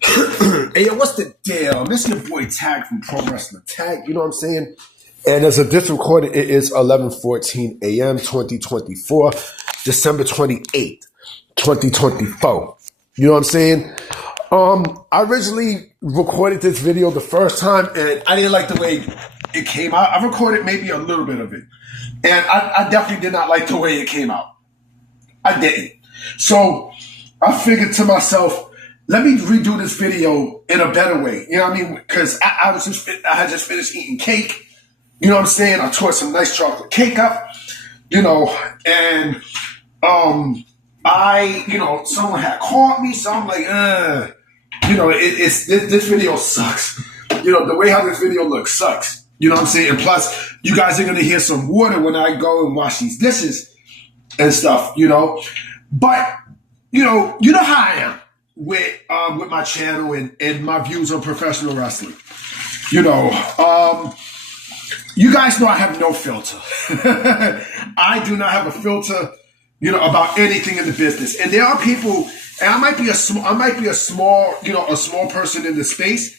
Hey, yo, what's the deal? This your boy Tag from Pro Wrestling Tag, you know what I'm saying? And as of this recording, it is 11:14 a.m. 2024, December 28th, 2024. You know what I'm saying? I originally recorded this video the first time, and I didn't like the way it came out. I recorded maybe a little bit of it, and I definitely did not like the way it came out. I didn't. So I figured to myself, let me redo this video in a better way. You know what I mean? Because I had just finished eating cake. You know what I'm saying? I tore some nice chocolate cake up, and someone had called me, so I'm like, this video sucks. The way how this video looks sucks. You know what I'm saying? And plus, you guys are gonna hear some water when I go and wash these dishes and stuff. But you know how I am with my channel and my views on professional wrestling. You guys know I have no filter. I do not have a filter, about anything in the business. And there are people, and I might be a small person in the space,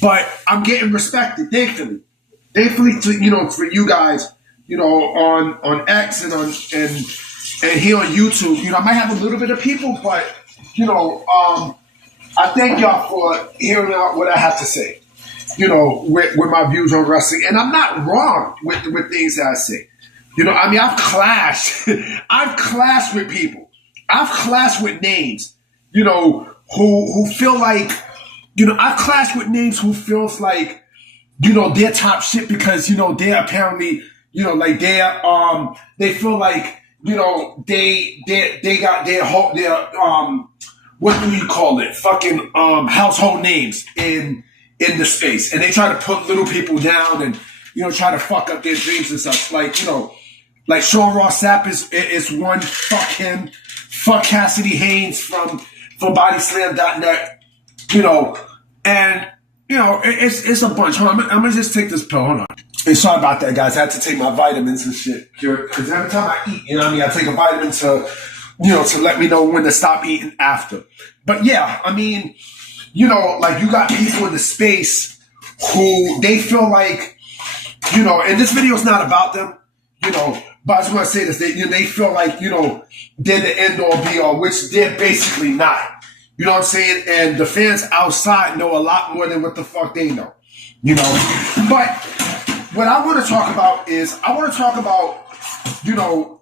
but I'm getting respected, thankfully. Thankfully for you guys, on X and here on YouTube. I might have a little bit of people, but I thank y'all for hearing out what I have to say, with my views on wrestling. And I'm not wrong with things that I say. I've clashed. I've clashed with people. I've clashed with names, who feel like, I've clashed with names who feels like, they're top shit because, they're apparently, they feel like, they got their what do you call it? Fucking household names in the space, and they try to put little people down and try to fuck up their dreams and stuff. Like Sean Ross Sapp is one. Fuck him. Fuck Cassidy Haynes from BodySlam.net. And it's a bunch. Hold on, I'm gonna just take this pill. Hold on. Hey, sorry about that, guys. I had to take my vitamins and shit because every time I eat, I take a vitamin to let me know when to stop eating after. But yeah, you got people in the space who they feel like, and this video is not about them, but I just want to say this, they feel like, they're the end all be all, which they're basically not. You know what I'm saying? And the fans outside know a lot more than what the fuck they know, But what I want to talk about is,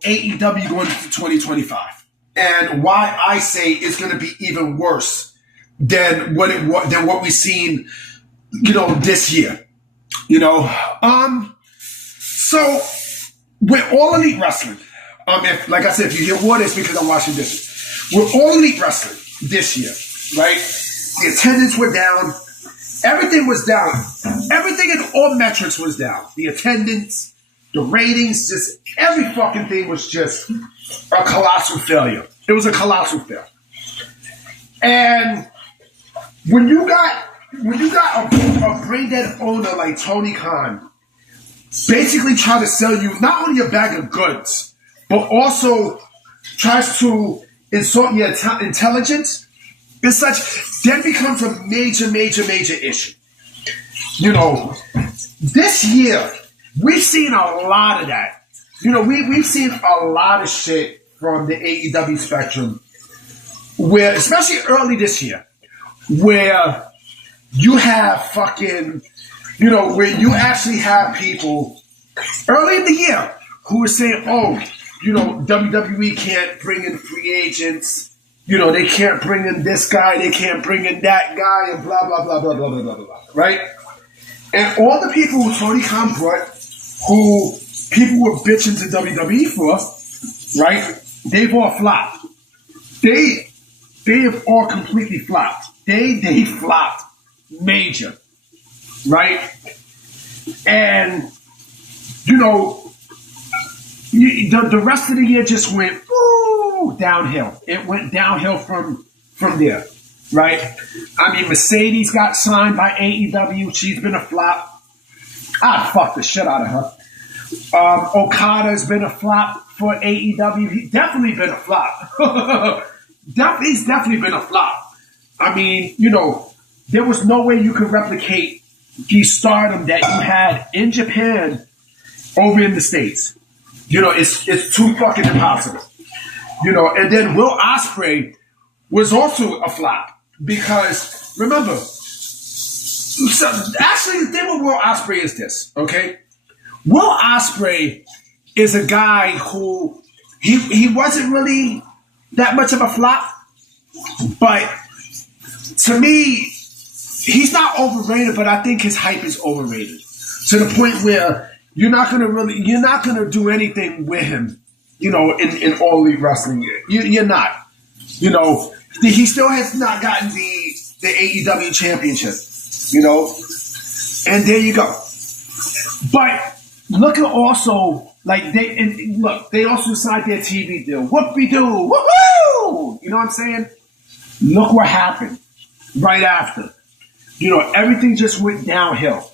AEW going into 2025. And why I say it's going to be even worse than what we've seen, this year. So with All Elite Wrestling, if you hear what, it's because I'm watching this. With All Elite Wrestling this year, right? The attendance were down. Everything was down. Everything in all metrics was down. The attendance, the ratings, just every fucking thing was just a colossal failure. It was a colossal failure. And when you got a brain dead owner like Tony Khan, basically trying to sell you not only a bag of goods, but also tries to insult your intelligence, and such, then becomes a major, major, major issue. This year, we've seen a lot of that. We've seen a lot of shit from the AEW spectrum, where, especially early this year, where you have fucking, where you actually have people early in the year who are saying, WWE can't bring in free agents. They can't bring in this guy, they can't bring in that guy, and blah, blah, blah, blah, blah, blah, blah, blah, right? And all the people who Tony Khan brought, who people were bitching to WWE for, right? They've all flopped. They have all completely flopped. They flopped major, right? And, the rest of the year just went downhill. It went downhill from there, right? Mercedes got signed by AEW. She's been a flop. I'd fuck the shit out of her. Okada's been a flop for AEW. He's definitely been a flop. He's definitely been a flop. there was no way you could replicate the stardom that you had in Japan over in the States. It's too fucking impossible. And then Will Ospreay was also a flop because, remember, so actually the thing with Will Ospreay is this, okay? Will Ospreay is a guy who, he wasn't really that much of a flop, but to me, he's not overrated, but I think his hype is overrated to the point where you're not gonna do anything with him, in All Elite Wrestling. You're not. He still has not gotten the AEW championship, and there you go. But look at also, like, they also signed their TV deal. Whoop-de-doo, woohoo! You know what I'm saying? Look what happened right after. Everything just went downhill.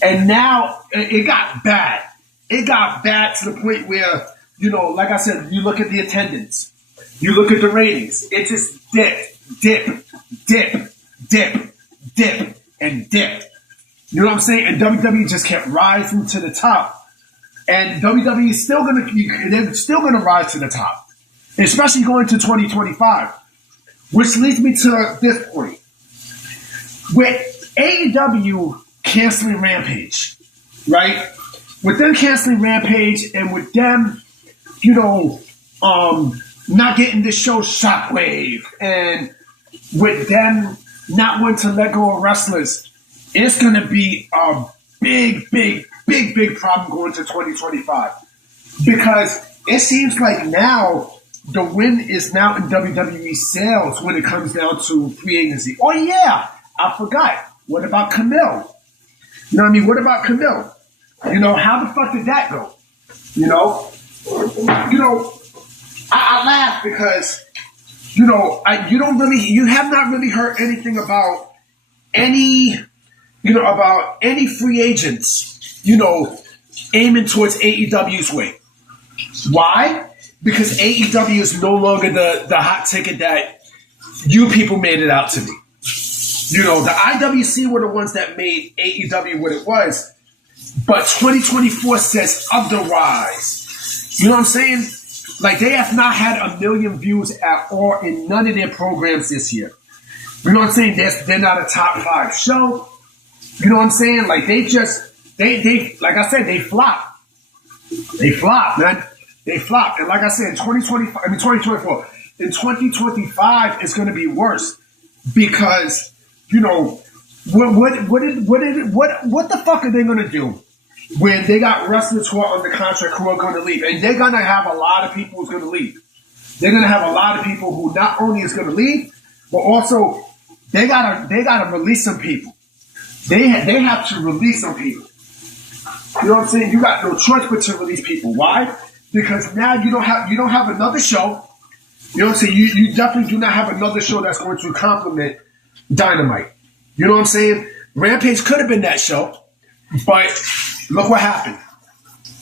And now it got bad. It got bad to the point where, like I said, you look at the attendance. You look at the ratings. It just dip, and dip. You know what I'm saying? And WWE just kept rising to the top. And WWE is still gonna rise to the top. Especially going to 2025. Which leads me to this point. With AEW canceling Rampage, right? With them canceling Rampage and with them, not getting the show Shockwave, and with them not wanting to let go of wrestlers, it's going to be a big problem going to 2025. Because it seems like now the win is now in WWE sales when it comes down to free agency. Oh, yeah, I forgot. What about Camille? You know what I mean? What about Camille? How the fuck did that go? I laugh because, you have not really heard anything about any free agents, aiming towards AEW's way. Why? Because AEW is no longer the hot ticket that you people made it out to be. The IWC were the ones that made AEW what it was, but 2024 says otherwise. You know what I'm saying? Like, they have not had 1 million views at all in none of their programs this year. You know what I'm saying? They're not a top 5 show. You know what I'm saying? Like, they like I said, they flop. They flop, man. They flop. And like I said, in 2024, in 2025, it's going to be worse because, what the fuck are they going to do when they got wrestlers who are under contract who are going to leave? And they're going to have a lot of people who's going to leave. They're going to have a lot of people who not only is going to leave, but also they gotta release some people. They have to release some people. You know what I'm saying? You got no choice but to release people. Why? Because now you don't have another show. You know what I'm saying? You definitely do not have another show that's going to complement Dynamite. You know what I'm saying? Rampage could have been that show, but look what happened.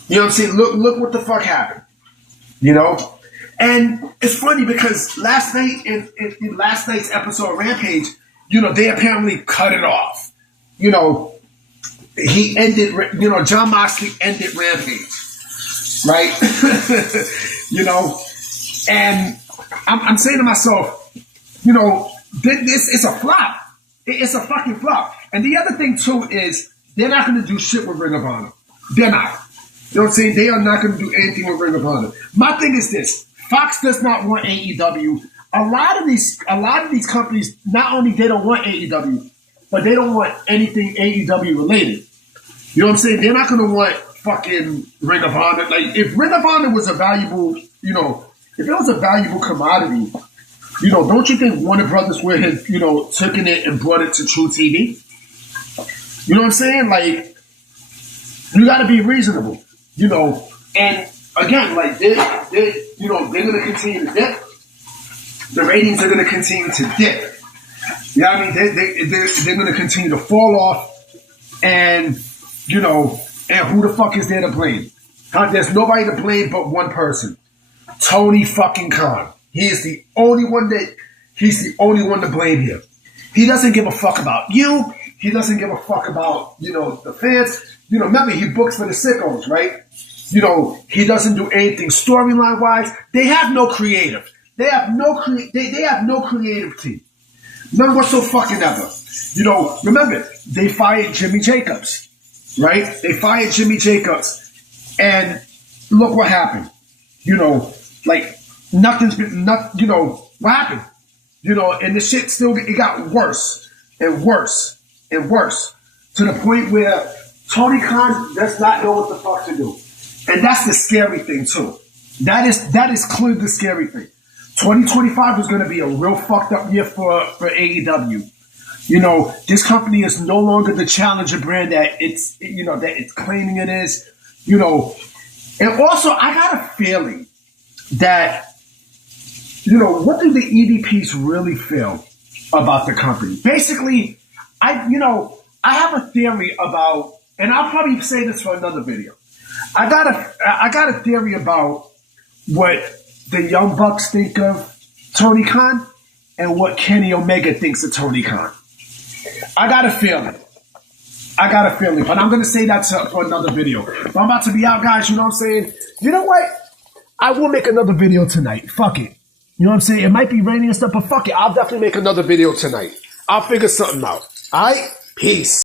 You know what I'm saying? Look what the fuck happened. And it's funny because last night in last night's episode of Rampage, they apparently cut it off. He ended. Jon Moxley ended Rampage, right? And I'm saying to myself, this is a flop. It's a fucking flop. And the other thing too is they're not going to do shit with Ring of Honor. They're not. You know what I'm saying? They are not going to do anything with Ring of Honor. My thing is this: Fox does not want AEW. A lot of these companies, not only they don't want AEW, but they don't want anything AEW related. You know what I'm saying? They're not going to want fucking Ring of Honor. Like, if Ring of Honor was a valuable, if it was a valuable commodity, don't you think Warner Brothers would have, taken it and brought it to True TV? You know what I'm saying? Like, you got to be reasonable, And again, like, they're going to continue to dip. The ratings are going to continue to dip. You know what I mean? They're going to continue to fall off. And, and who the fuck is there to blame? There's nobody to blame but one person. Tony fucking Khan. He's the only one to blame here. He doesn't give a fuck about you. He doesn't give a fuck about, the fans. Remember, he books for the sickos, right? He doesn't do anything storyline wise. They have no creative. They have no creative team. None whatsoever. Remember, they fired Jimmy Jacobs, right? They fired Jimmy Jacobs, and look what happened. Nothing's been, what happened? And the shit it got worse and worse and worse to the point where Tony Khan does not know what the fuck to do. And that's the scary thing too. That is clearly the scary thing. 2025 is going to be a real fucked up year for AEW. This company is no longer the challenger brand that it's claiming it is. And also I got a feeling that, what do the EVPs really feel about the company? Basically, I have a theory about, and I'll probably say this for another video. I got a theory about what the Young Bucks think of Tony Khan and what Kenny Omega thinks of Tony Khan. I got a feeling, but I'm going to say that for another video. But I'm about to be out, guys, you know what I'm saying? You know what? I will make another video tonight. Fuck it. You know what I'm saying? It might be raining and stuff, but fuck it. I'll definitely make another video tonight. I'll figure something out. All right? Peace.